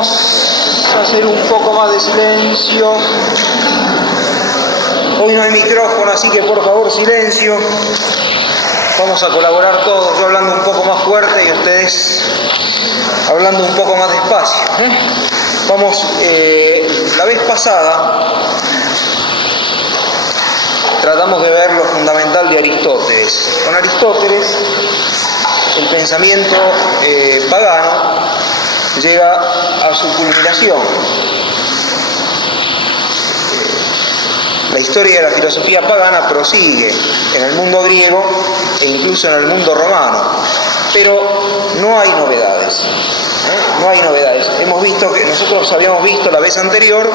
Vamos a hacer un poco más de silencio. Hoy no hay micrófono, así que por favor silencio. Vamos a colaborar todos, yo hablando un poco más fuerte y ustedes hablando un poco más despacio. Vamos, la vez pasada tratamos de ver lo fundamental de Aristóteles. Con Aristóteles, el pensamiento pagano llega a su culminación. La historia de la filosofía pagana prosigue en el mundo griego e incluso en el mundo romano, pero no hay novedades. No hay novedades. Nosotros habíamos visto la vez anterior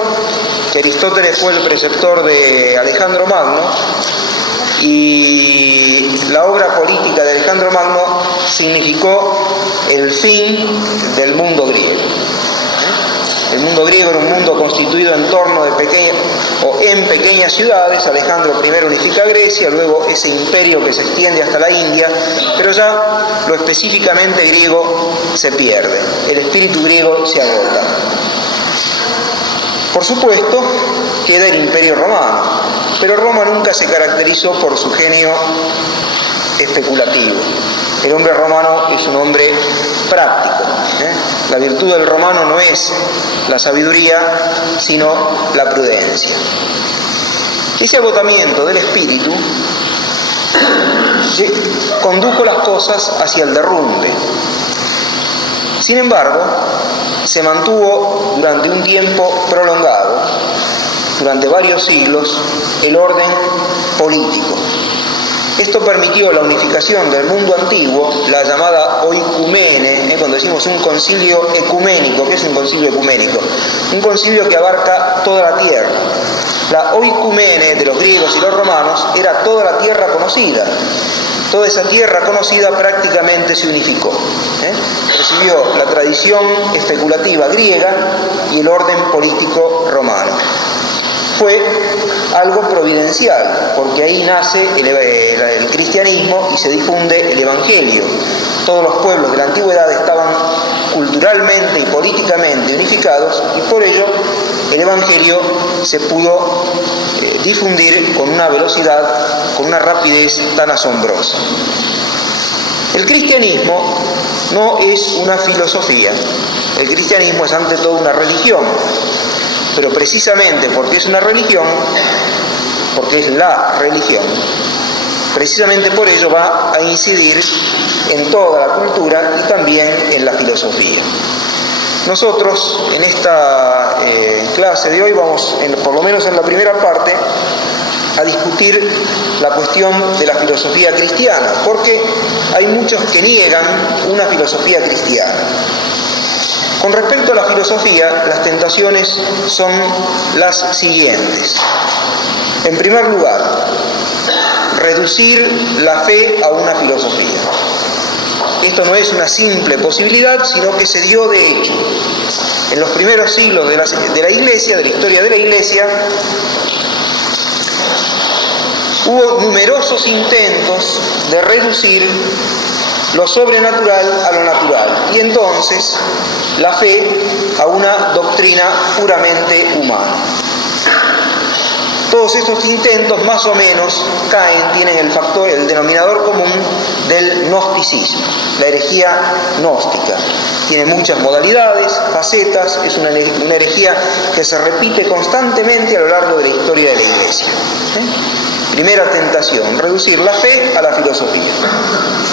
que Aristóteles fue el preceptor de Alejandro Magno y la obra política de Alejandro Magno significó el fin del mundo griego. El mundo griego era un mundo constituido en torno de en pequeñas ciudades. Alejandro I unifica Grecia, luego ese imperio que se extiende hasta la India, pero ya lo específicamente griego se pierde, el espíritu griego se agota. Por supuesto, queda el imperio romano, pero Roma nunca se caracterizó por su genio especulativo. El hombre romano es un hombre práctico. La virtud del romano no es la sabiduría, sino la prudencia. Ese agotamiento del espíritu condujo las cosas hacia el derrumbe. Sin embargo, se mantuvo durante un tiempo prolongado, durante varios siglos, el orden político. Esto permitió la unificación del mundo antiguo, la llamada oikumene, cuando decimos un concilio ecuménico. ¿Qué es un concilio ecuménico? Un concilio que abarca toda la tierra. La oikumene de los griegos y los romanos era toda la tierra conocida. Toda esa tierra conocida prácticamente se unificó. Recibió la tradición especulativa griega y el orden político romano. Fue algo providencial, porque ahí nace el cristianismo y se difunde el evangelio. Todos los pueblos de la antigüedad estaban culturalmente y políticamente unificados y por ello el evangelio se pudo difundir con una velocidad, con una rapidez tan asombrosa. El cristianismo no es una filosofía, el cristianismo es ante todo una religión. Pero precisamente porque es una religión, porque es la religión, precisamente por ello va a incidir en toda la cultura y también en la filosofía. Nosotros en esta clase de hoy vamos, por lo menos en la primera parte, a discutir la cuestión de la filosofía cristiana, porque hay muchos que niegan una filosofía cristiana. Con respecto a la filosofía, las tentaciones son las siguientes. En primer lugar, reducir la fe a una filosofía. Esto no es una simple posibilidad, sino que se dio de hecho. En los primeros siglos de la Iglesia, de la historia de la Iglesia, hubo numerosos intentos de reducir lo sobrenatural a lo natural, y entonces la fe a una doctrina puramente humana. Todos estos intentos más o menos tienen el denominador común del gnosticismo, la herejía gnóstica. Tiene muchas modalidades, facetas, es una herejía que se repite constantemente a lo largo de la historia de la Iglesia. Primera tentación, reducir la fe a la filosofía.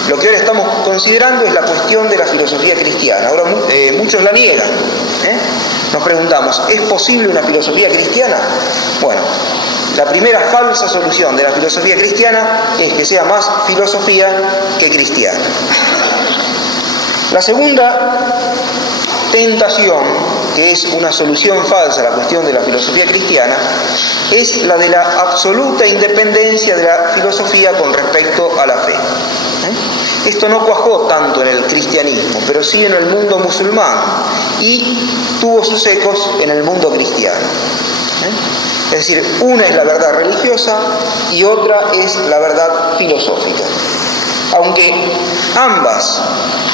Lo que ahora estamos considerando es la cuestión de la filosofía cristiana. Ahora muchos la niegan. Nos preguntamos, ¿es posible una filosofía cristiana? Bueno, la primera falsa solución de la filosofía cristiana es que sea más filosofía que cristiana. La segunda tentación, que es una solución falsa a la cuestión de la filosofía cristiana, es la de la absoluta independencia de la filosofía con respecto a la fe. Esto no cuajó tanto en el cristianismo, pero sí en el mundo musulmán y tuvo sus ecos en el mundo cristiano. Es decir, una es la verdad religiosa y otra es la verdad filosófica. Aunque ambas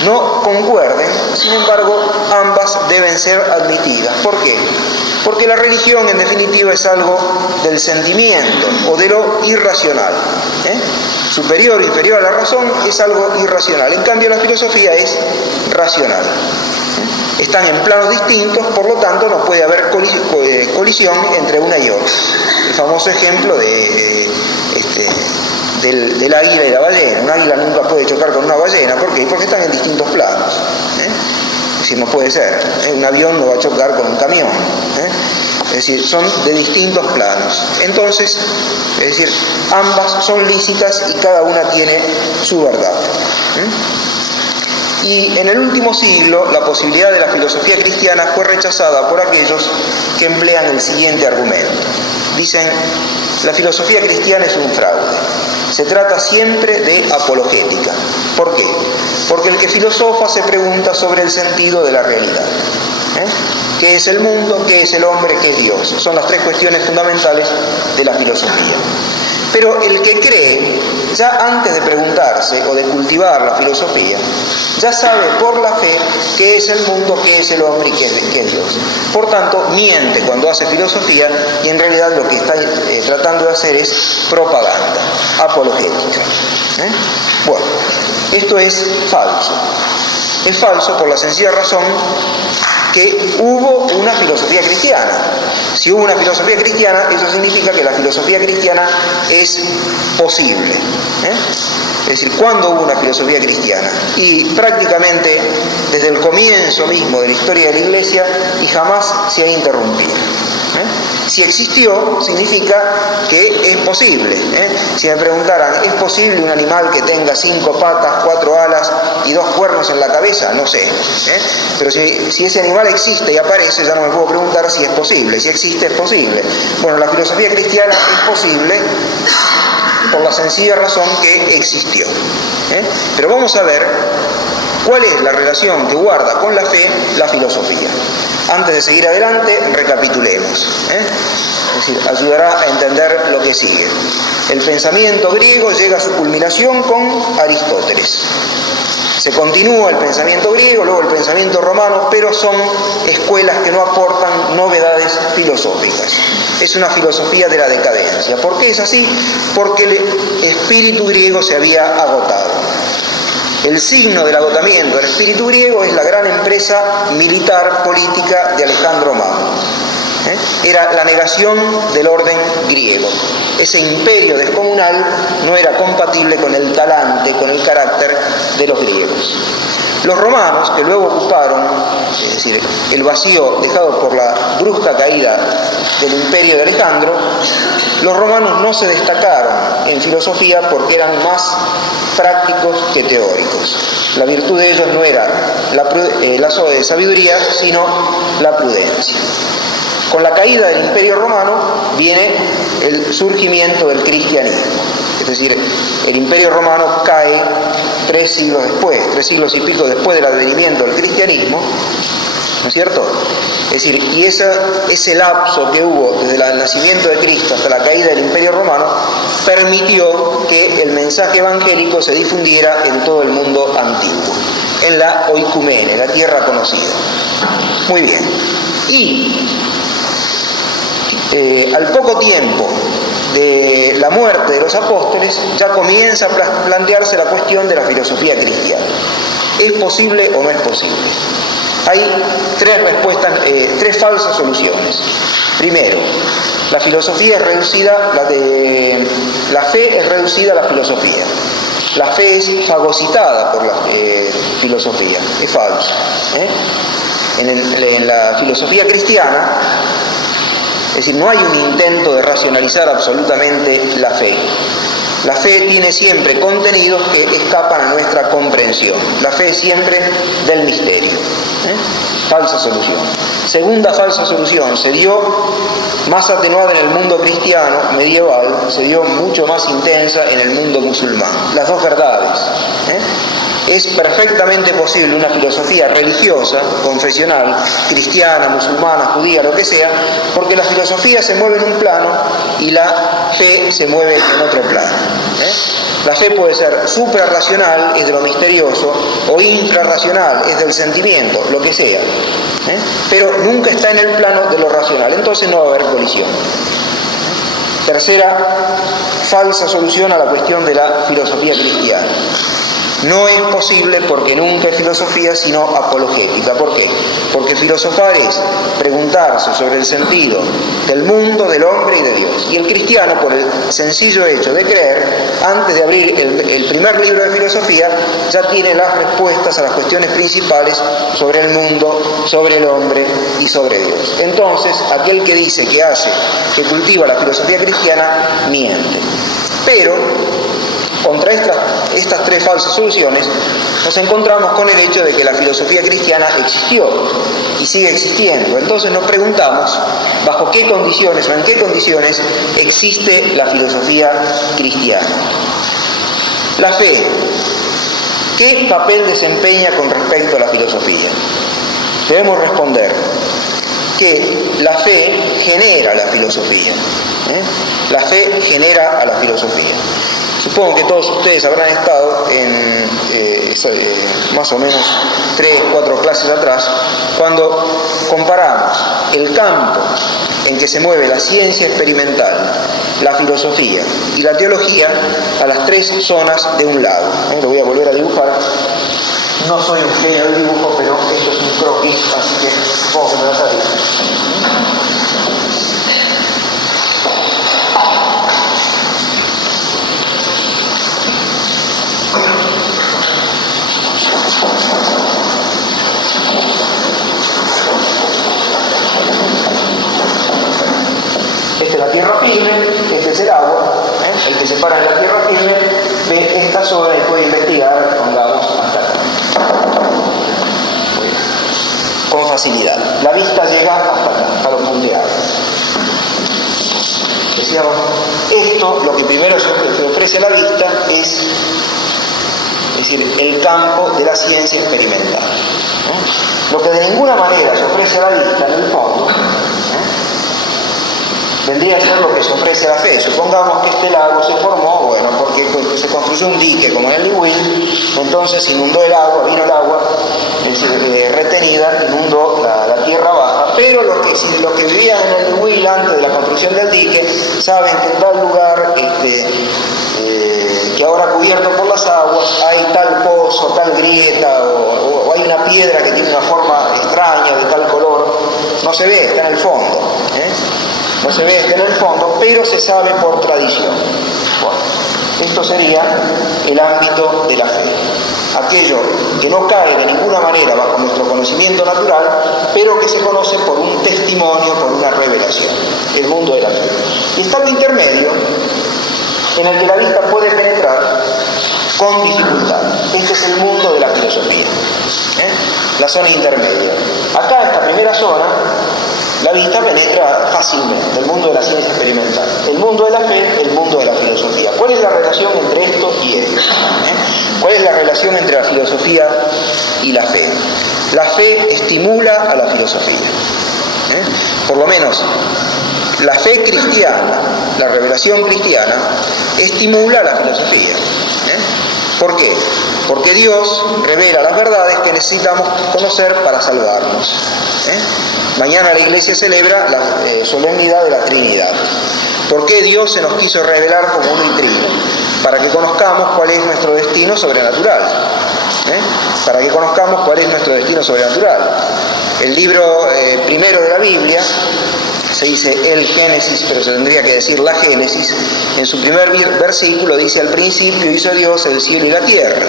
no concuerden, sin embargo, ambas deben ser admitidas. ¿Por qué? Porque la religión en definitiva es algo del sentimiento o de lo irracional. Superior o inferior a la razón es algo irracional. En cambio la filosofía es racional. Están en planos distintos, por lo tanto no puede haber colisión entre una y otra. El famoso ejemplo del águila y la ballena. Un águila nunca puede chocar con una ballena. ¿Por qué? Porque están en distintos planos. Es decir, no puede ser. Un avión no va a chocar con un camión. Es decir, son de distintos planos. Entonces, es decir, ambas son lícitas y cada una tiene su verdad. Y en el último siglo, la posibilidad de la filosofía cristiana fue rechazada por aquellos que emplean el siguiente argumento. Dicen, la filosofía cristiana es un fraude. Se trata siempre de apologética. ¿Por qué? Porque el que filosofa se pregunta sobre el sentido de la realidad. ¿Qué es el mundo? ¿Qué es el hombre? ¿Qué es Dios? Son las tres cuestiones fundamentales de la filosofía. Pero el que cree, ya antes de preguntarse o de cultivar la filosofía, ya sabe por la fe qué es el mundo, qué es el hombre y qué es Dios. Por tanto, miente cuando hace filosofía y en realidad lo que está tratando de hacer es propaganda, apologética. Bueno, esto es falso. Es falso por la sencilla razón que hubo una filosofía cristiana. Si hubo una filosofía cristiana, eso significa que la filosofía cristiana es posible. Es decir, ¿cuándo hubo una filosofía cristiana? Y prácticamente desde el comienzo mismo de la historia de la Iglesia y jamás se ha interrumpido. Si existió, significa que es posible. Si me preguntaran, ¿es posible un animal que tenga 5 patas, 4 alas y 2 cuernos en la cabeza? No sé. Pero si ese animal existe y aparece, ya no me puedo preguntar si es posible. Si existe, es posible. Bueno, la filosofía cristiana es posible por la sencilla razón que existió. Pero vamos a ver cuál es la relación que guarda con la fe la filosofía. Antes de seguir adelante, recapitulemos. Es decir, ayudará a entender lo que sigue. El pensamiento griego llega a su culminación con Aristóteles. Se continúa el pensamiento griego, luego el pensamiento romano, pero son escuelas que no aportan novedades filosóficas. Es una filosofía de la decadencia. ¿Por qué es así? Porque el espíritu griego se había agotado. El signo del agotamiento del espíritu griego es la gran empresa militar política de Alejandro Magno. Era la negación del orden griego. Ese imperio descomunal no era compatible con el talante, con el carácter de los griegos. Los romanos, que luego ocuparon, es decir, el vacío dejado por la brusca caída del imperio de Alejandro, los romanos no se destacaron en filosofía porque eran más prácticos que teóricos. La virtud de ellos no era la sabiduría, sino la prudencia. Con la caída del Imperio Romano viene el surgimiento del cristianismo. Es decir, el Imperio Romano cae 3 siglos después, 3 siglos y pico después del advenimiento del cristianismo, ¿no es cierto? Es decir, y ese lapso que hubo desde el nacimiento de Cristo hasta la caída del Imperio Romano permitió que el mensaje evangélico se difundiera en todo el mundo antiguo, en la oikumene, la tierra conocida. Muy bien. Y al poco tiempo de la muerte de los apóstoles ya comienza a plantearse la cuestión de la filosofía cristiana. ¿Es posible o no es posible? Hay 3 respuestas, 3 falsas soluciones. Primero, la filosofía es reducida, la fe es reducida a la filosofía. La fe es fagocitada por la filosofía. Es falso. En la filosofía cristiana, es decir, no hay un intento de racionalizar absolutamente la fe. La fe tiene siempre contenidos que escapan a nuestra comprensión. La fe es siempre del misterio. Falsa solución. Segunda falsa solución, se dio más atenuada en el mundo cristiano medieval, se dio mucho más intensa en el mundo musulmán. Las dos verdades. Es perfectamente posible una filosofía religiosa, confesional, cristiana, musulmana, judía, lo que sea, porque la filosofía se mueve en un plano y la fe se mueve en otro plano. La fe puede ser suprarracional, es de lo misterioso, o infrarracional, es del sentimiento, lo que sea. Pero nunca está en el plano de lo racional, entonces no va a haber colisión. Tercera falsa solución a la cuestión de la filosofía cristiana. No es posible porque nunca es filosofía sino apologética. ¿Por qué? Porque filosofar es preguntarse sobre el sentido del mundo, del hombre y de Dios. Y el cristiano, por el sencillo hecho de creer, antes de abrir el primer libro de filosofía, ya tiene las respuestas a las cuestiones principales sobre el mundo, sobre el hombre y sobre Dios. Entonces, aquel que dice, que hace, que cultiva la filosofía cristiana, miente. Pero contra estas tres falsas soluciones nos encontramos con el hecho de que la filosofía cristiana existió y sigue existiendo. Entonces nos preguntamos bajo qué condiciones o en qué condiciones existe la filosofía cristiana. La fe, ¿qué papel desempeña con respecto a la filosofía? Debemos responder que la fe genera la filosofía. La fe genera a la filosofía. Supongo que todos ustedes habrán estado en más o menos 3 o 4 clases atrás, cuando comparamos el campo en que se mueve la ciencia experimental, la filosofía y la teología a las 3 zonas de un lago. Lo voy a volver a dibujar. No soy un genio del dibujo, pero esto es un croquis, así que supongo que me va a salir. Esta es la tierra firme, este es el agua. El que se para en la tierra firme ve esta zona y puede investigar, pongamos, hasta acá. Con facilidad. La vista llega hasta acá, a los punteados. Decíamos, esto, lo que primero se ofrece a la vista es decir, el campo de la ciencia experimental. Lo que de ninguna manera se ofrece a la vista, en el fondo, vendría a ser lo que se ofrece a la fe. Supongamos que este lago se formó, bueno, porque se construyó un dique como en el Lewis, entonces inundó el agua, vino el agua, es decir, retenida, inundó la tierra baja, pero los que vivían en el Lewis antes de la construcción del dique saben que en tal lugar, que ahora cubierto por las aguas, hay tal pozo, tal grieta, o hay una piedra que tiene una forma extraña, de tal color, no se ve, está en el fondo. No se ve, está en el fondo, pero se sabe por tradición. Bueno, esto sería el ámbito de la fe. Aquello que no cae de ninguna manera bajo nuestro conocimiento natural, pero que se conoce por un testimonio, por una revelación. El mundo de la fe. Y está lo intermedio, en el que la vista puede penetrar con dificultad. Este es el mundo de la filosofía. La zona intermedia. Acá, esta primera zona, la vista penetra fácilmente, el mundo de la ciencia experimental, el mundo de la fe, el mundo de la filosofía. ¿Cuál es la relación entre esto y esto? ¿Cuál es la relación entre la filosofía y la fe? La fe estimula a la filosofía. Por lo menos, la fe cristiana, la revelación cristiana, estimula a la filosofía. ¿Por qué? Porque Dios revela las verdades que necesitamos conocer para salvarnos. Mañana la Iglesia celebra la solemnidad de la Trinidad. ¿Por qué Dios se nos quiso revelar como uno y trino? Para que conozcamos cuál es nuestro destino sobrenatural. Para que conozcamos cuál es nuestro destino sobrenatural. El libro primero de la Biblia, se dice el Génesis, pero se tendría que decir la Génesis, en su primer versículo dice: al principio hizo Dios el cielo y la tierra.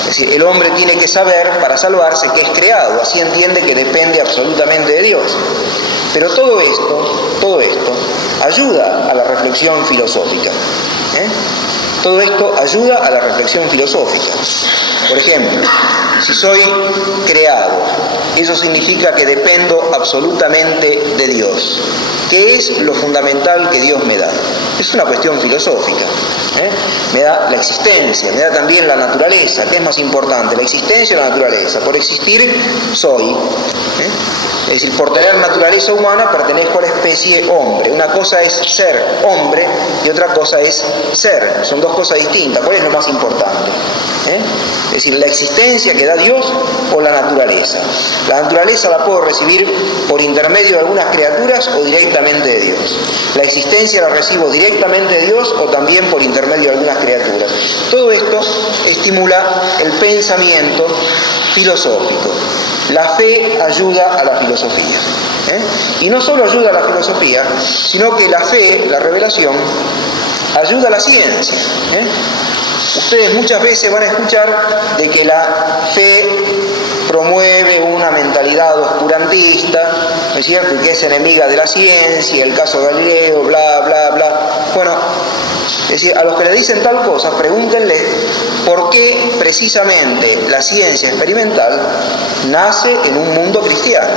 Es decir, el hombre tiene que saber para salvarse que es creado, así entiende que depende absolutamente de Dios. Pero todo esto ayuda a la reflexión filosófica. Todo esto ayuda a la reflexión filosófica. Por ejemplo, si soy creado, Eso significa que dependo absolutamente de Dios. ¿Qué es lo fundamental que Dios me da? Es una cuestión filosófica. Me da la existencia, me da también la naturaleza. ¿Qué es más importante, la existencia o la naturaleza? Por existir soy. Es decir, por tener naturaleza humana pertenezco a la especie hombre. Una cosa es ser hombre y otra cosa es ser. Son dos cosas distintas. ¿Cuál es lo más importante? Es decir, la existencia que da Dios o la naturaleza. La naturaleza la puedo recibir por intermedio de algunas criaturas o directamente de Dios. La existencia la recibo directamente de Dios o también por intermedio de algunas criaturas. Todo esto estimula el pensamiento filosófico. La fe ayuda a la filosofía. Y no solo ayuda a la filosofía, sino que la fe, la revelación, ayuda a la ciencia. Ustedes muchas veces van a escuchar de que la fe promueve una mentalidad oscurantista, ¿no es cierto?, y que es enemiga de la ciencia, el caso de Galileo, bla, bla, bla. Bueno, es decir, a los que le dicen tal cosa, pregúntenle por qué precisamente la ciencia experimental nace en un mundo cristiano.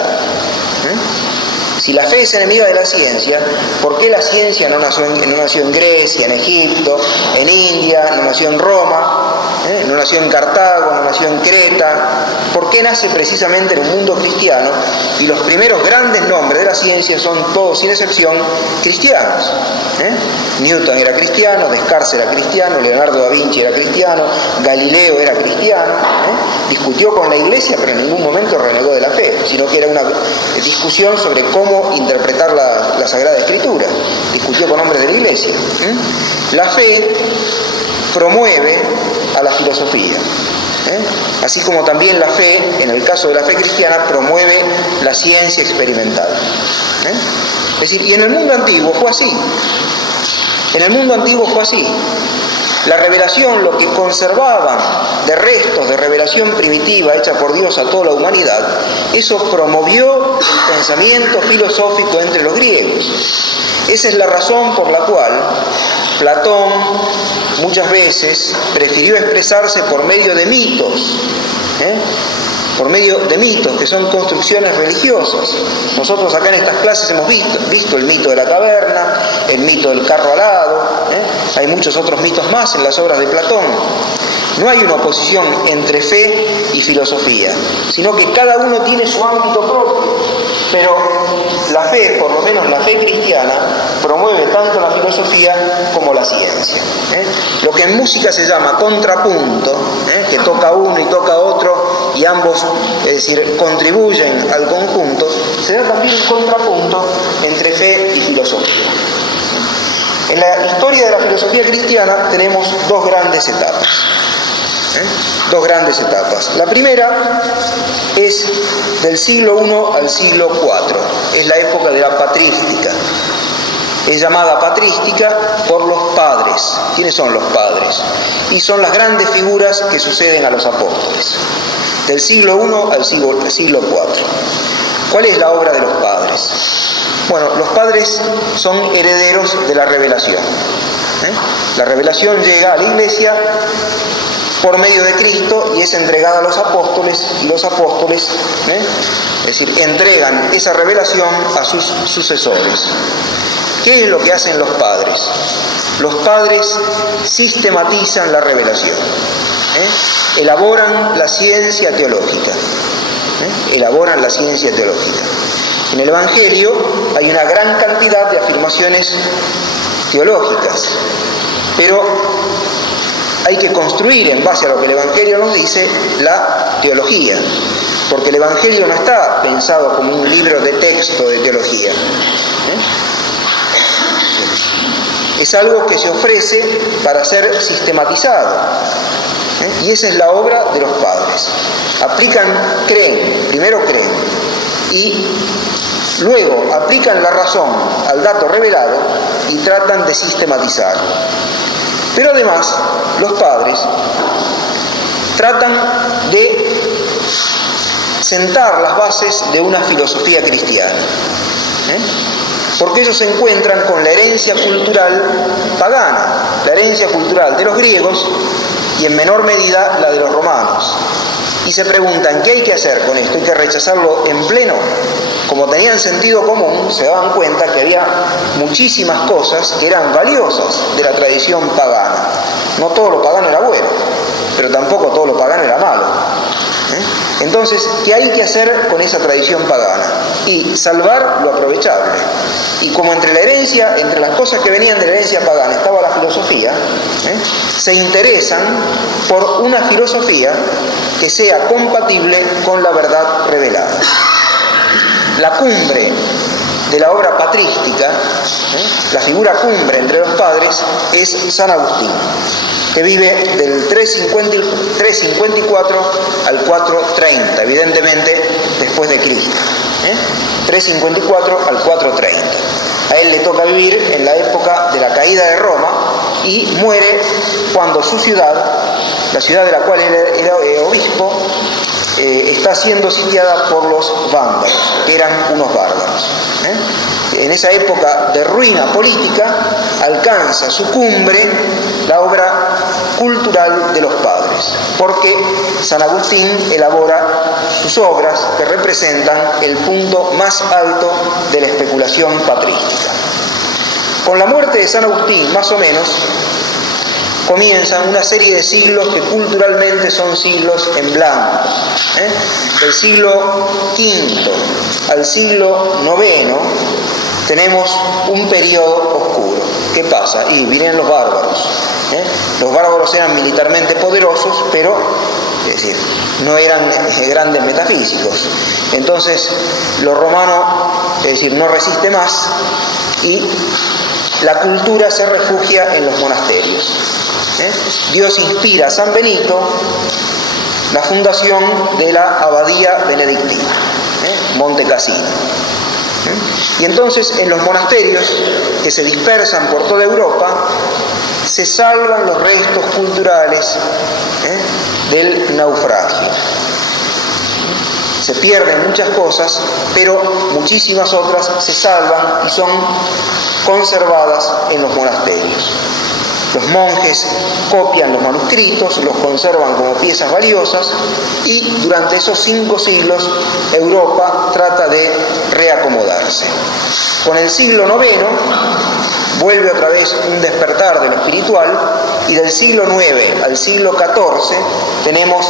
Si la fe es enemiga de la ciencia, ¿por qué la ciencia no nació en Grecia, en Egipto, en India, no nació en Roma, no nació en Cartago, no nació en Creta? ¿Por qué nace precisamente en un mundo cristiano? Y los primeros grandes nombres de la ciencia son todos, sin excepción, cristianos. Newton era cristiano, Descartes era cristiano, Leonardo da Vinci era cristiano, Galileo era cristiano. Discutió con la Iglesia, pero en ningún momento renegó de la fe, sino que era una discusión sobre cómo interpretar la Sagrada Escritura. Discutió con hombres de la Iglesia. La fe promueve a la filosofía. Así como también la fe, en el caso de la fe cristiana, promueve la ciencia experimental. Es decir, y en el mundo antiguo fue así. En el mundo antiguo fue así. La revelación, lo que conservaban de restos de revelación primitiva hecha por Dios a toda la humanidad, eso promovió el pensamiento filosófico entre los griegos. Esa es la razón por la cual Platón muchas veces prefirió expresarse por medio de mitos, por medio de mitos que son construcciones religiosas. Nosotros acá en estas clases hemos visto el mito de la caverna, el mito del carro alado, hay muchos otros mitos más en las obras de Platón. No hay una oposición entre fe y filosofía, sino que cada uno tiene su ámbito propio, pero la fe, por lo menos la fe cristiana, promueve tanto la filosofía como la ciencia. Lo que en música se llama contrapunto, que toca uno y toca otro y ambos, es decir, contribuyen al conjunto, se da también un contrapunto entre fe y filosofía. En la historia de la filosofía cristiana tenemos dos grandes etapas. La primera es del siglo I al siglo IV, es la época de la patrística. Es llamada patrística por los padres. ¿Quiénes son los padres? Y son las grandes figuras que suceden a los apóstoles. Del siglo I al siglo IV. ¿Cuál es la obra de los padres? Bueno, los padres son herederos de la revelación. La revelación llega a la Iglesia por medio de Cristo y es entregada a los apóstoles, y los apóstoles, es decir, entregan esa revelación a sus sucesores. ¿Qué es lo que hacen los padres? Los padres sistematizan la revelación, elaboran la ciencia teológica. Elaboran la ciencia teológica. En el Evangelio hay una gran cantidad de afirmaciones teológicas, pero hay que construir en base a lo que el Evangelio nos dice la teología, porque el Evangelio no está pensado como un libro de texto de teología. Es algo que se ofrece para ser sistematizado. Y esa es la obra de los padres. Primero creen, y luego aplican la razón al dato revelado y tratan de sistematizarlo. Pero además, los padres tratan de sentar las bases de una filosofía cristiana. Porque ellos se encuentran con la herencia cultural pagana, la herencia cultural de los griegos y en menor medida la de los romanos. y se preguntan ¿qué hay que hacer con esto? ¿Hay que rechazarlo en pleno? Como tenían sentido común, se daban cuenta que había muchísimas cosas que eran valiosas de la tradición pagana. No todo lo pagano era bueno, pero tampoco todo lo pagano era malo. Entonces, ¿qué hay que hacer con esa tradición pagana? Y salvar lo aprovechable. Y como entre las cosas que venían de la herencia pagana estaba la filosofía, se interesan por una filosofía que sea compatible con la verdad revelada. La cumbre de la obra patrística, la figura cumbre entre los padres, es San Agustín, que vive del 354 al 430, evidentemente después de Cristo. 354 al 430. A él le toca vivir en la época de la caída de Roma y muere cuando su ciudad, la ciudad de la cual era obispo, está siendo sitiada por los vándalos, que eran unos bárbaros. En esa época de ruina política alcanza su cumbre la obra cultural de los padres, porque San Agustín elabora sus obras que representan el punto más alto de la especulación patrística. Con la muerte de San Agustín, más o menos, comienzan una serie de siglos que culturalmente son siglos en blanco. Del siglo V al siglo IX tenemos un periodo oscuro. ¿Qué pasa? Y vienen los bárbaros. Los bárbaros eran militarmente poderosos, pero es decir, no eran grandes metafísicos. Entonces, lo romano, es decir, no resiste más y la cultura se refugia en los monasterios. Dios inspira a San Benito la fundación de la abadía benedictina, Monte Cassino. Y entonces en los monasterios que se dispersan por toda Europa se salvan los restos culturales del naufragio. Se pierden muchas cosas, pero muchísimas otras se salvan y son conservadas en los monasterios. Los monjes copian los manuscritos, los conservan como piezas valiosas y durante esos 5 siglos Europa trata de reacomodarse. Con el siglo IX vuelve otra vez un despertar de lo espiritual y del siglo IX al siglo XIV tenemos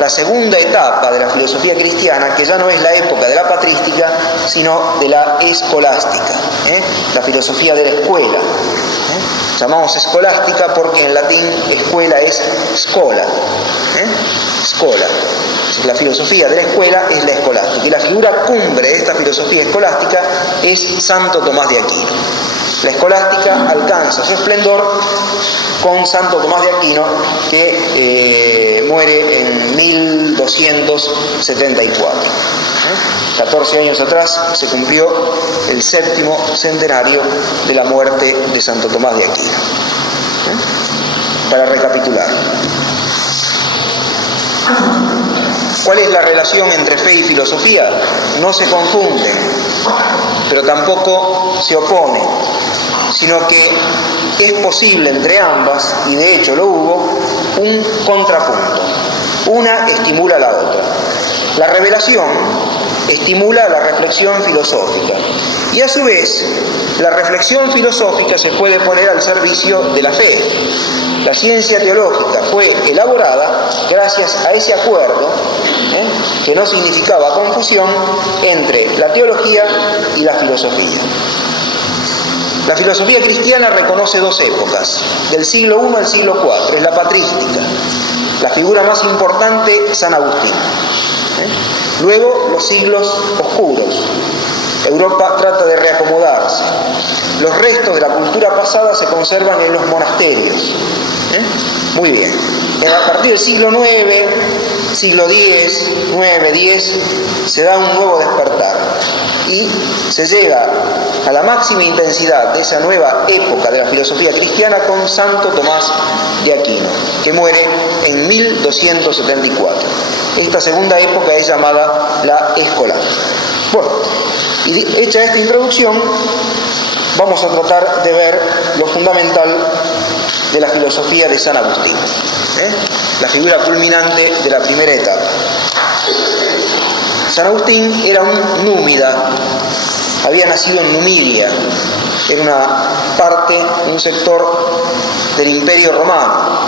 la segunda etapa de la filosofía cristiana, que ya no es la época de la patrística, sino de la escolástica, la filosofía de la escuela. Llamamos escolástica porque en latín escuela es schola. Schola. La filosofía de la escuela es la escolástica. Y la figura cumbre de esta filosofía escolástica es Santo Tomás de Aquino. La escolástica alcanza su esplendor con Santo Tomás de Aquino, que muere en 1274. 14 años atrás se cumplió el 7º centenario de la muerte de Santo Tomás de Aquino. Para recapitular, ¿cuál es la relación entre fe y filosofía? No se confunden, pero tampoco se oponen, sino que es posible entre ambas, y de hecho lo hubo, un contrapunto. Una estimula a la otra. La revelación estimula la reflexión filosófica y a su vez la reflexión filosófica se puede poner al servicio de la fe. La ciencia teológica fue elaborada gracias a ese acuerdo, que no significaba confusión entre la teología y la filosofía. La filosofía cristiana reconoce 2 épocas, del siglo I al siglo IV, es la patrística. La figura más importante, San Agustín. Luego, los siglos oscuros. Europa trata de reacomodarse. Los restos de la cultura pasada se conservan en los monasterios. Muy bien. A partir del siglo IX, siglo X, se da un nuevo despertar y se llega a la máxima intensidad de esa nueva época de la filosofía cristiana con Santo Tomás de Aquino, que muere en 1274. Esta segunda época es llamada la escolástica. Bueno, y hecha esta introducción, vamos a tratar de ver lo fundamental de la filosofía de San Agustín, la figura culminante de la primera etapa. San Agustín era un númida, había nacido en Numidia, era una parte, un sector del Imperio Romano,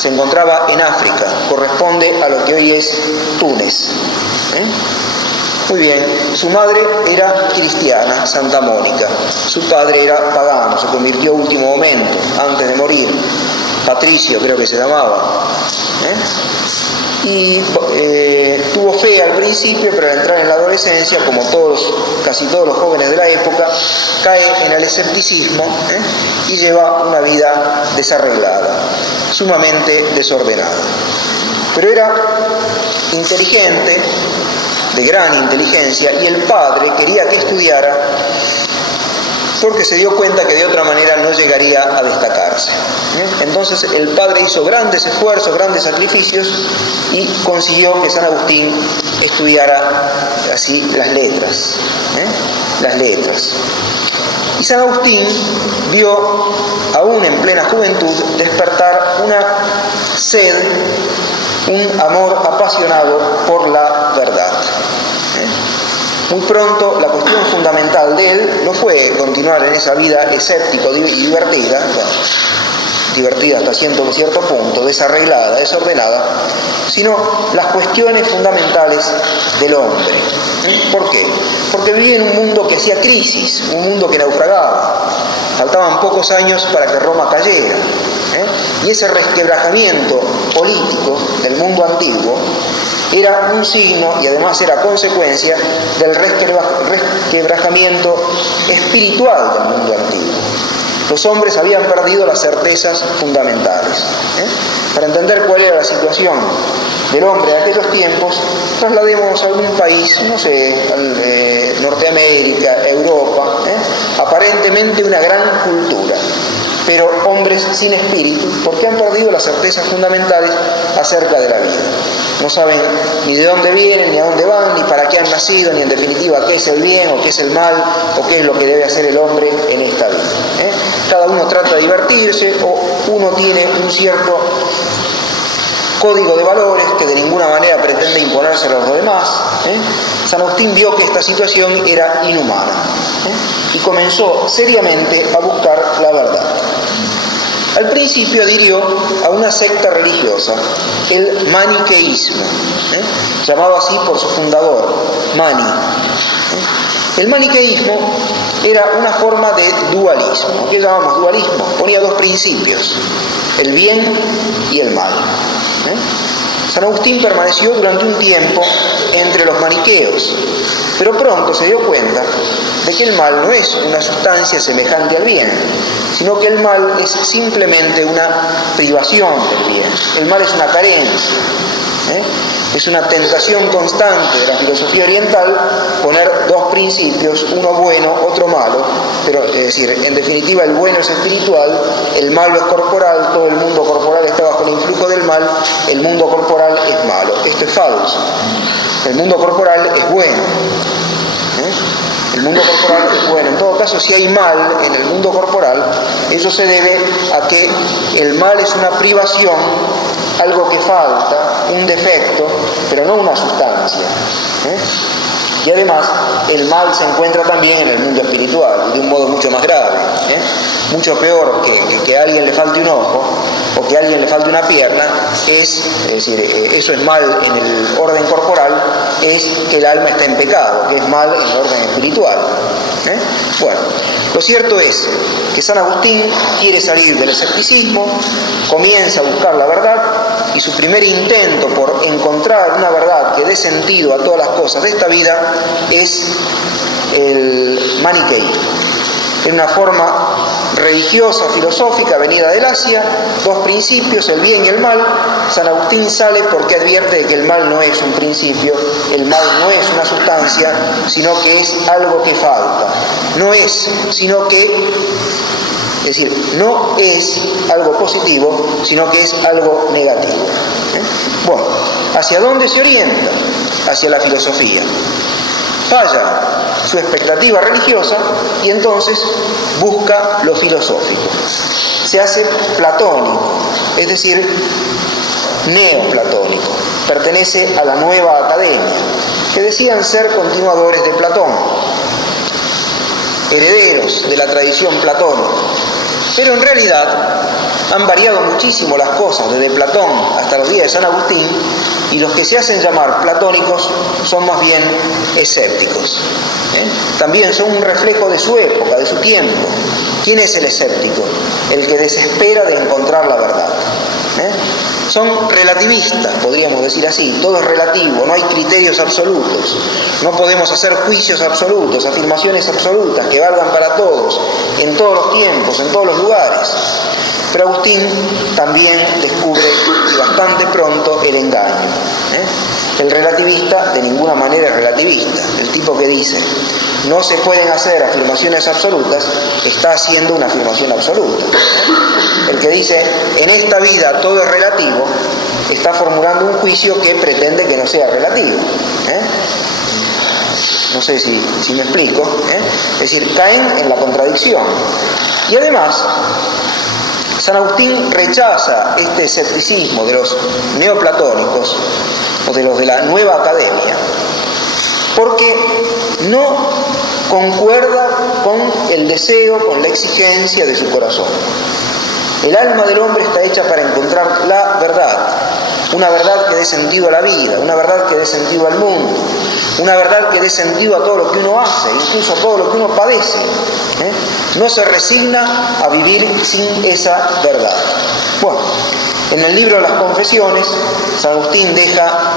se encontraba en África, corresponde a lo que hoy es Túnez. Muy bien, su madre era cristiana, Santa Mónica, su padre era pagano, se convirtió a último momento, antes de morir, Patricio creo que se llamaba, y tuvo fe al principio, pero al entrar en la adolescencia, como casi todos los jóvenes de la época, cae en el escepticismo y lleva una vida desarreglada, sumamente desordenada. Pero era inteligente, de gran inteligencia, y el padre quería que estudiara porque se dio cuenta que de otra manera no llegaría a destacarse. Entonces el padre hizo grandes esfuerzos, grandes sacrificios y consiguió que San Agustín estudiara así las letras. Y San Agustín vio, aún en plena juventud, despertar una sed, un amor apasionado por la verdad. Muy pronto la cuestión fundamental de él no fue continuar en esa vida escéptico y divertida, divertida hasta cierto punto, desarreglada, desordenada, sino las cuestiones fundamentales del hombre. ¿Por qué? Porque vivía en un mundo que hacía crisis, un mundo que naufragaba. Faltaban pocos años para que Roma cayera. Y ese resquebrajamiento político del mundo antiguo era un signo y además era consecuencia del resquebrajamiento espiritual del mundo antiguo. Los hombres habían perdido las certezas fundamentales. Para entender cuál era la situación del hombre de aquellos tiempos, trasladémonos a algún país, no sé, Norteamérica, Europa, aparentemente una gran cultura, pero hombres sin espíritu, porque han perdido las certezas fundamentales acerca de la vida. No saben ni de dónde vienen, ni a dónde van, ni para qué han nacido, ni en definitiva qué es el bien o qué es el mal, o qué es lo que debe hacer el hombre en esta vida. Cada uno trata de divertirse, o uno tiene un cierto código de valores que de ninguna manera pretende imponérselo a los demás. San Agustín vio que esta situación era inhumana y comenzó seriamente a buscar la verdad. Al principio adhirió a una secta religiosa, el maniqueísmo, llamado así por su fundador, Mani. El maniqueísmo era una forma de dualismo. ¿Qué llamamos dualismo? Ponía dos principios, el bien y el mal. San Agustín permaneció durante un tiempo entre los maniqueos, pero pronto se dio cuenta de que el mal no es una sustancia semejante al bien, sino que el mal es simplemente una privación del bien. El mal es una carencia. Es una tentación constante de la filosofía oriental poner dos principios, uno bueno, otro malo, pero es decir, en definitiva el bueno es espiritual, el malo es corporal, todo el mundo corporal está bajo el influjo del mal, el mundo corporal es malo. Esto es falso. El mundo corporal es bueno. El mundo corporal es bueno. En todo caso, si hay mal en el mundo corporal, eso se debe a que el mal es una privación, algo que falta, un defecto, pero no una sustancia. Y además, el mal se encuentra también en el mundo espiritual, de un modo mucho más grave. Mucho peor que a alguien le falte un ojo o que a alguien le falte una pierna, es decir, eso es mal en el orden corporal, es que el alma está en pecado, que es mal en el orden espiritual. Bueno, lo cierto es que San Agustín quiere salir del escepticismo, comienza a buscar la verdad, y su primer intento por encontrar una verdad que dé sentido a todas las cosas de esta vida es el maniqueísmo. En una forma religiosa, filosófica, venida del Asia, dos principios, el bien y el mal. San Agustín sale porque advierte de que el mal no es un principio, el mal no es una sustancia, sino que es algo que falta. No es, sino que, es decir, no es algo positivo, sino que es algo negativo. Bueno, ¿hacia dónde se orienta? Hacia la filosofía. Falla su expectativa religiosa y entonces busca lo filosófico. Se hace platónico, es decir, neoplatónico. pertenece a la nueva academia, que decían ser continuadores de Platón, herederos de la tradición platónica, pero en realidad han variado muchísimo las cosas desde Platón hasta los días de San Agustín, y los que se hacen llamar platónicos son más bien escépticos. También son un reflejo de su época, de su tiempo. ¿Quién es el escéptico? El que desespera de encontrar la verdad. Son relativistas, podríamos decir así, todo es relativo, no hay criterios absolutos, no podemos hacer juicios absolutos, afirmaciones absolutas que valgan para todos, en todos los tiempos, en todos los lugares. Pero Agustín también descubre bastante pronto el engaño. El relativista de ninguna manera es relativista. El tipo que dice no se pueden hacer afirmaciones absolutas está haciendo una afirmación absoluta. El que dice en esta vida todo es relativo está formulando un juicio que pretende que no sea relativo. No sé si me explico. Es decir, caen en la contradicción. Y además, San Agustín rechaza este escepticismo de los neoplatónicos o de los de la nueva academia porque no concuerda con el deseo, con la exigencia de su corazón. El alma del hombre está hecha para encontrar la verdad, una verdad que dé sentido a la vida, una verdad que dé sentido al mundo, una verdad que dé sentido a todo lo que uno hace, incluso a todo lo que uno padece. No se resigna a vivir sin esa verdad. Bueno, en el libro de las Confesiones, San Agustín deja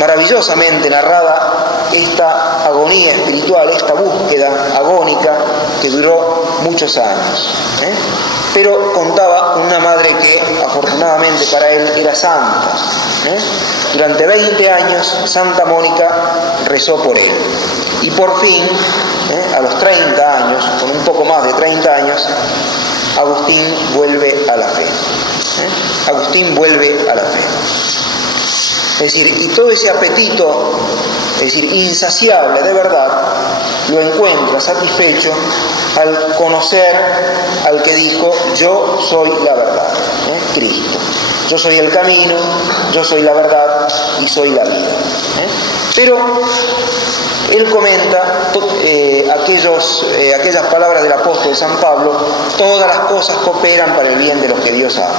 maravillosamente narrada esta agonía espiritual, esta búsqueda agónica que duró muchos años. Pero contaba con una madre que afortunadamente para él era santa. Durante 20 años Santa Mónica rezó por él. Y por fin, a los 30 años, con un poco más de 30 años, Agustín vuelve a la fe. Agustín vuelve a la fe. Es decir, y todo ese apetito, es decir, insaciable de verdad, lo encuentra satisfecho al conocer al que dijo, yo soy la verdad, Cristo. Yo soy el camino, yo soy la verdad y soy la vida. Pero él comenta aquellas palabras del apóstol San Pablo, todas las cosas cooperan para el bien de los que Dios ama.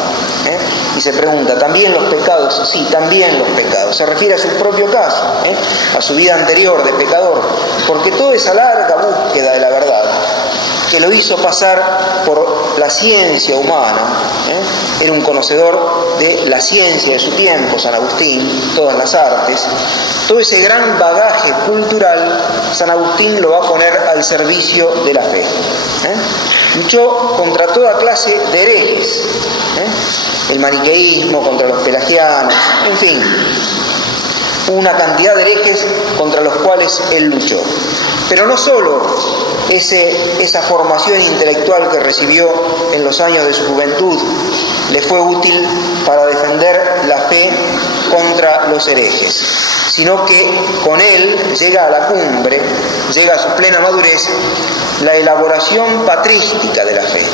Y se pregunta, ¿también los pecados? Sí, también los pecados. Se refiere a su propio caso, a su vida anterior de pecador, porque toda esa larga búsqueda de la verdad, que lo hizo pasar por la ciencia humana, era un conocedor de la ciencia de su tiempo, San Agustín, todas las artes, todo ese gran bagaje cultural, San Agustín lo va a poner al servicio de la fe. Luchó contra toda clase de herejes, el maniqueísmo, contra los pelagianos, en fin, una cantidad de herejes contra los cuales él luchó. Pero no solo esa formación intelectual que recibió en los años de su juventud le fue útil para defender la fe contra los herejes, sino que con él llega a la cumbre, llega a su plena madurez, la elaboración patrística de la fe.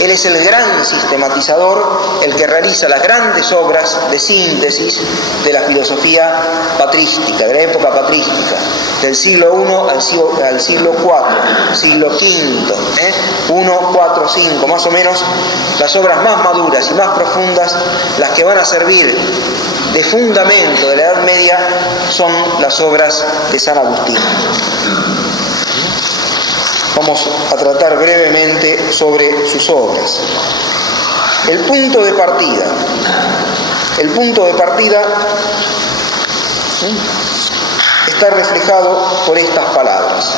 Él es el gran sistematizador, el que realiza las grandes obras de síntesis de la filosofía patrística, de la época patrística, del siglo I al siglo IV, siglo V, 1, 4, 5, más o menos, las obras más maduras y más profundas, las que van a servir de fundamento de la Edad Media, son las obras de San Agustín. Vamos a tratar brevemente sobre sus obras. El punto de partida está reflejado por estas palabras.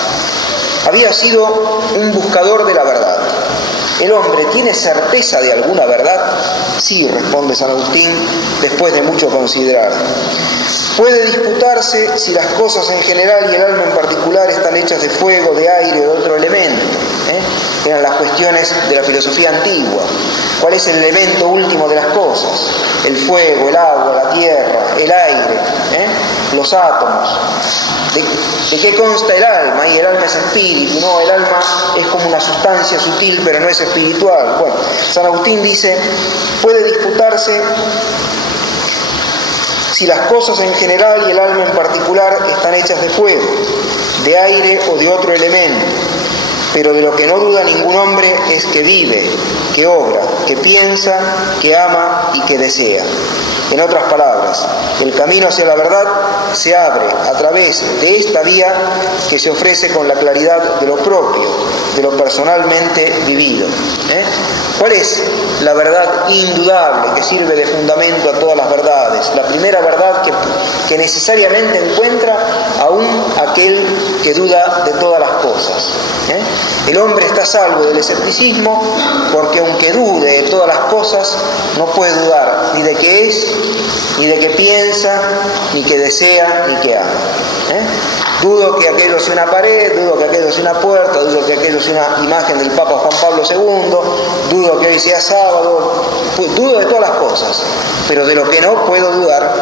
Había sido un buscador de la verdad. ¿El hombre tiene certeza de alguna verdad? Sí, responde San Agustín, después de mucho considerar. Puede disputarse si las cosas en general y el alma en particular están hechas de fuego, de aire o de otro elemento. Eran las cuestiones de la filosofía antigua. ¿Cuál es el elemento último de las cosas? El fuego, el agua, la tierra, el aire, los átomos. ¿De qué consta el alma? Y el alma es espíritu. No, el alma es como una sustancia sutil, pero no es espiritual. Bueno, San Agustín dice, puede disputarse Si las cosas en general y el alma en particular están hechas de fuego, de aire o de otro elemento, pero de lo que no duda ningún hombre es que vive, que obra, que piensa, que ama y que desea. En otras palabras, el camino hacia la verdad se abre a través de esta vía que se ofrece con la claridad de lo propio, de lo personalmente vivido. ¿Cuál es la verdad indudable que sirve de fundamento a todas las verdades? La primera verdad que necesariamente encuentra aún aquel que duda de todas las cosas. El hombre está a salvo del escepticismo porque aunque dude de todas las cosas, no puede dudar ni de qué es, ni de qué piensa, ni que desea, ni que ama. Dudo que aquello sea una pared, dudo que aquello sea una puerta, dudo que aquello sea una imagen del Papa Juan Pablo II, dudo que hoy sea sábado, dudo de todas las cosas, pero de lo que no puedo dudar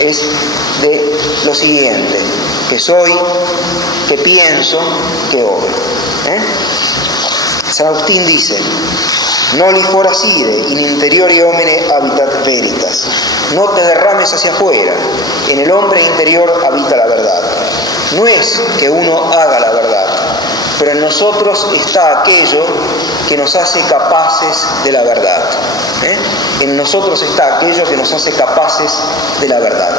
es de lo siguiente, que soy, que pienso, que obro. San Agustín dice: noli foraside in interiore homine habitat veritas. No te derrames hacia afuera, en el hombre interior habita la verdad. No es que uno haga la verdad, pero en nosotros está aquello que nos hace capaces de la verdad. En nosotros está aquello que nos hace capaces de la verdad.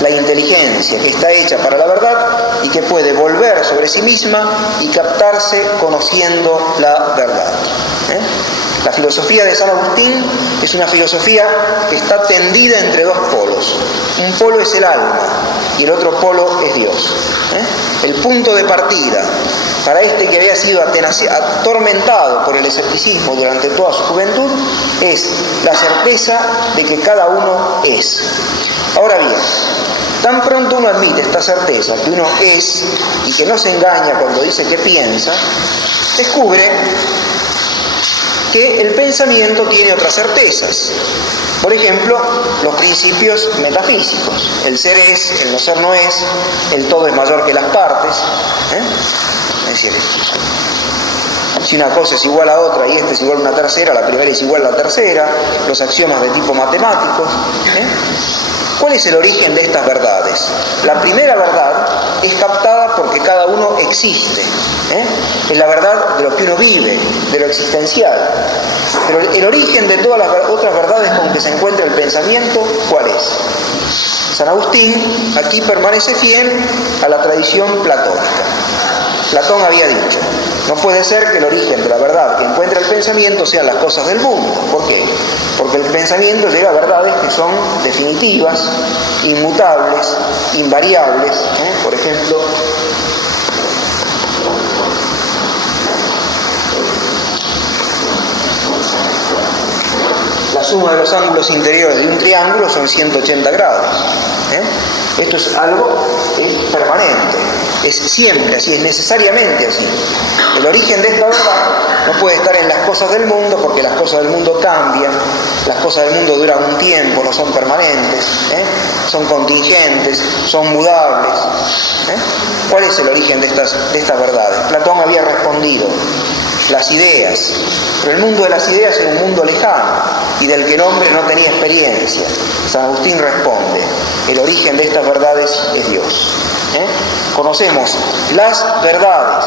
La inteligencia que está hecha para la verdad y que puede volver sobre sí misma y captarse conociendo la verdad. La filosofía de San Agustín es una filosofía que está tendida entre dos polos. Un polo es el alma y el otro polo es Dios. El punto de partida para este que había sido atormentado por el escepticismo durante toda su juventud es la certeza de que cada uno es. Ahora bien, tan pronto uno admite esta certeza, que uno es y que no se engaña cuando dice que piensa, descubre que el pensamiento tiene otras certezas. Por ejemplo, los principios metafísicos. El ser es, el no ser no es, el todo es mayor que las partes. Es decir, si una cosa es igual a otra y esta es igual a una tercera, la primera es igual a la tercera, los axiomas de tipo matemático. ¿Cuál es el origen de estas verdades? La primera verdad es captada porque cada uno existe. Es la verdad de lo que uno vive, de lo existencial. Pero el origen de todas las otras verdades con que se encuentra el pensamiento, ¿cuál es? San Agustín aquí permanece fiel a la tradición platónica. Platón había dicho: no puede ser que el origen de la verdad que encuentra el pensamiento sean las cosas del mundo. ¿Por qué? Porque el pensamiento llega a verdades que son definitivas, inmutables, invariables. Por ejemplo, la suma de los ángulos interiores de un triángulo son 180 grados. Esto es algo que es permanente, es siempre así, es necesariamente así. El origen de esta verdad no puede estar en las cosas del mundo, porque las cosas del mundo cambian, las cosas del mundo duran un tiempo, no son permanentes, son contingentes, son mudables. ¿Cuál es el origen de estas verdades? Platón había respondido: las ideas. Pero el mundo de las ideas era un mundo lejano y del que el hombre no tenía experiencia. San Agustín responde: el origen de estas verdades es Dios. Conocemos las verdades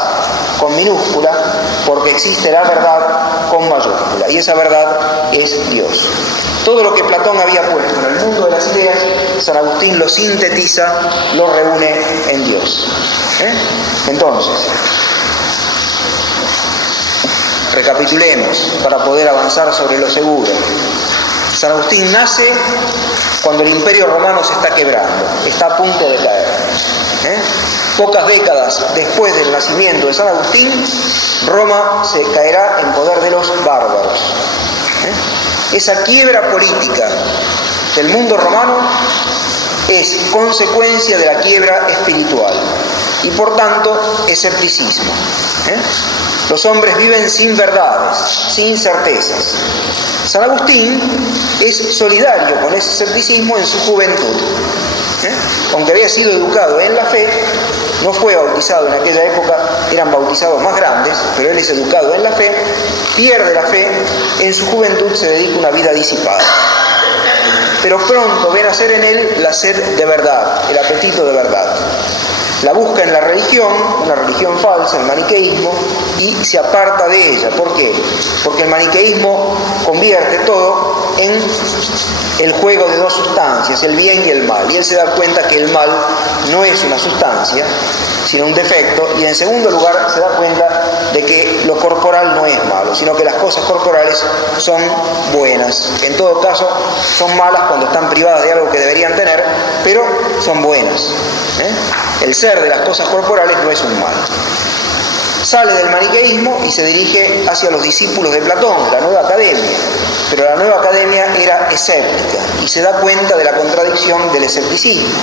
con minúscula porque existe la verdad con mayúscula, y esa verdad es Dios. Todo lo que Platón había puesto en el mundo de las ideas, San Agustín lo sintetiza, lo reúne en Dios. Entonces, recapitulemos para poder avanzar sobre lo seguro. San Agustín nace cuando el Imperio Romano se está quebrando, está a punto de caer. Pocas décadas después del nacimiento de San Agustín, Roma se caerá en poder de los bárbaros. Esa quiebra política del mundo romano es consecuencia de la quiebra espiritual y por tanto escepticismo. Los hombres viven sin verdades, sin certezas. San Agustín es solidario con ese escepticismo en su juventud. Aunque había sido educado en la fe, no fue bautizado en aquella época, eran bautizados más grandes, pero él es educado en la fe, pierde la fe, en su juventud se dedica a una vida disipada. pero pronto ve nacer en él la sed de verdad, el apetito de verdad. La busca en la religión, una religión falsa, el maniqueísmo, y se aparta de ella. ¿Por qué? Porque el maniqueísmo convierte todo en el juego de dos sustancias, el bien y el mal. Y él se da cuenta que el mal no es una sustancia, sino un defecto, y en segundo lugar se da cuenta de que lo corporal no es malo, sino que las cosas corporales son buenas. En todo caso, son malas cuando están privadas de algo que deberían tener, pero son buenas. El ser de las cosas corporales no es un mal. Sale del maniqueísmo y se dirige hacia los discípulos de Platón, la nueva academia. Pero la nueva academia era escéptica y se da cuenta de la contradicción del escepticismo.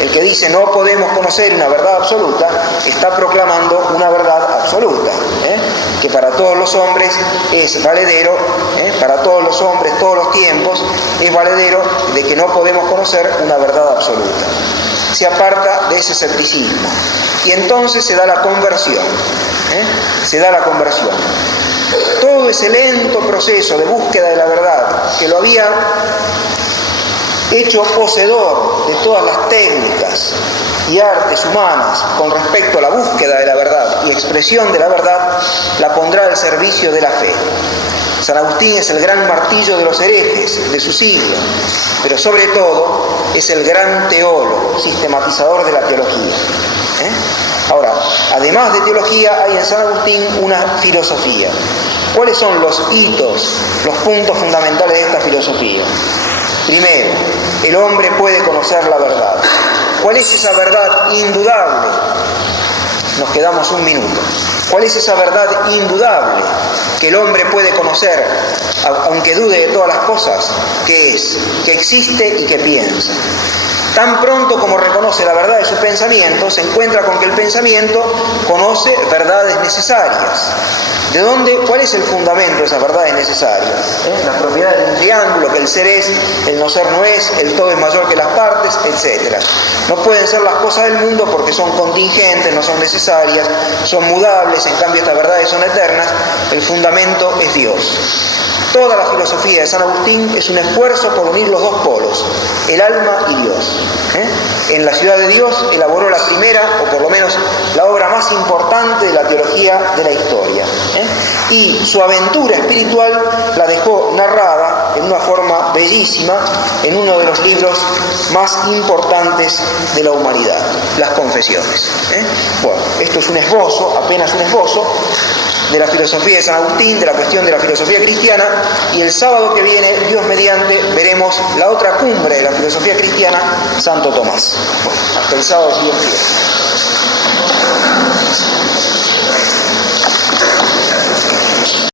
El que dice no podemos conocer una verdad absoluta está proclamando una verdad absoluta, que para todos los hombres es valedero, para todos los hombres, todos los tiempos, es valedero de que no podemos conocer una verdad absoluta. Se aparta de ese escepticismo y entonces se da la conversión. Se da la conversión. Todo ese lento proceso de búsqueda de la verdad que lo había hecho poseedor de todas las técnicas y artes humanas con respecto a la búsqueda de la verdad y expresión de la verdad, la pondrá al servicio de la fe. San Agustín es el gran martillo de los herejes de su siglo, pero sobre todo es el gran teólogo, sistematizador de la teología. Ahora, además de teología, hay en San Agustín una filosofía. ¿Cuáles son los hitos, los puntos fundamentales de esta filosofía? Primero, el hombre puede conocer la verdad. ¿Cuál es esa verdad indudable? Nos quedamos un minuto. ¿Cuál es esa verdad indudable que el hombre puede conocer, aunque dude de todas las cosas? ¿Qué es? Que existe y que piensa. Tan pronto como reconoce la verdad de su pensamiento, se encuentra con que el pensamiento conoce verdades necesarias. ¿De dónde? ¿Cuál es el fundamento de esas verdades necesarias? Las propiedades de un triángulo, que el ser es, el no ser no es, el todo es mayor que las partes, etc. No pueden ser las cosas del mundo porque son contingentes, no son necesarias, son mudables, en cambio estas verdades son eternas. El fundamento es Dios. Toda la filosofía de San Agustín es un esfuerzo por unir los dos polos, el alma y Dios. En la ciudad de Dios elaboró la primera, o por lo menos la obra más importante de la teología de la historia. Y su aventura espiritual la dejó narrada en una forma bellísima en uno de los libros más importantes de la humanidad, las Confesiones. Bueno, esto es un esbozo, apenas un esbozo, de la filosofía de San Agustín, de la cuestión de la filosofía cristiana, y el sábado que viene, Dios mediante, veremos la otra cumbre de la filosofía cristiana, Santo Tomás. Bueno, hasta el sábado, si Dios quiere.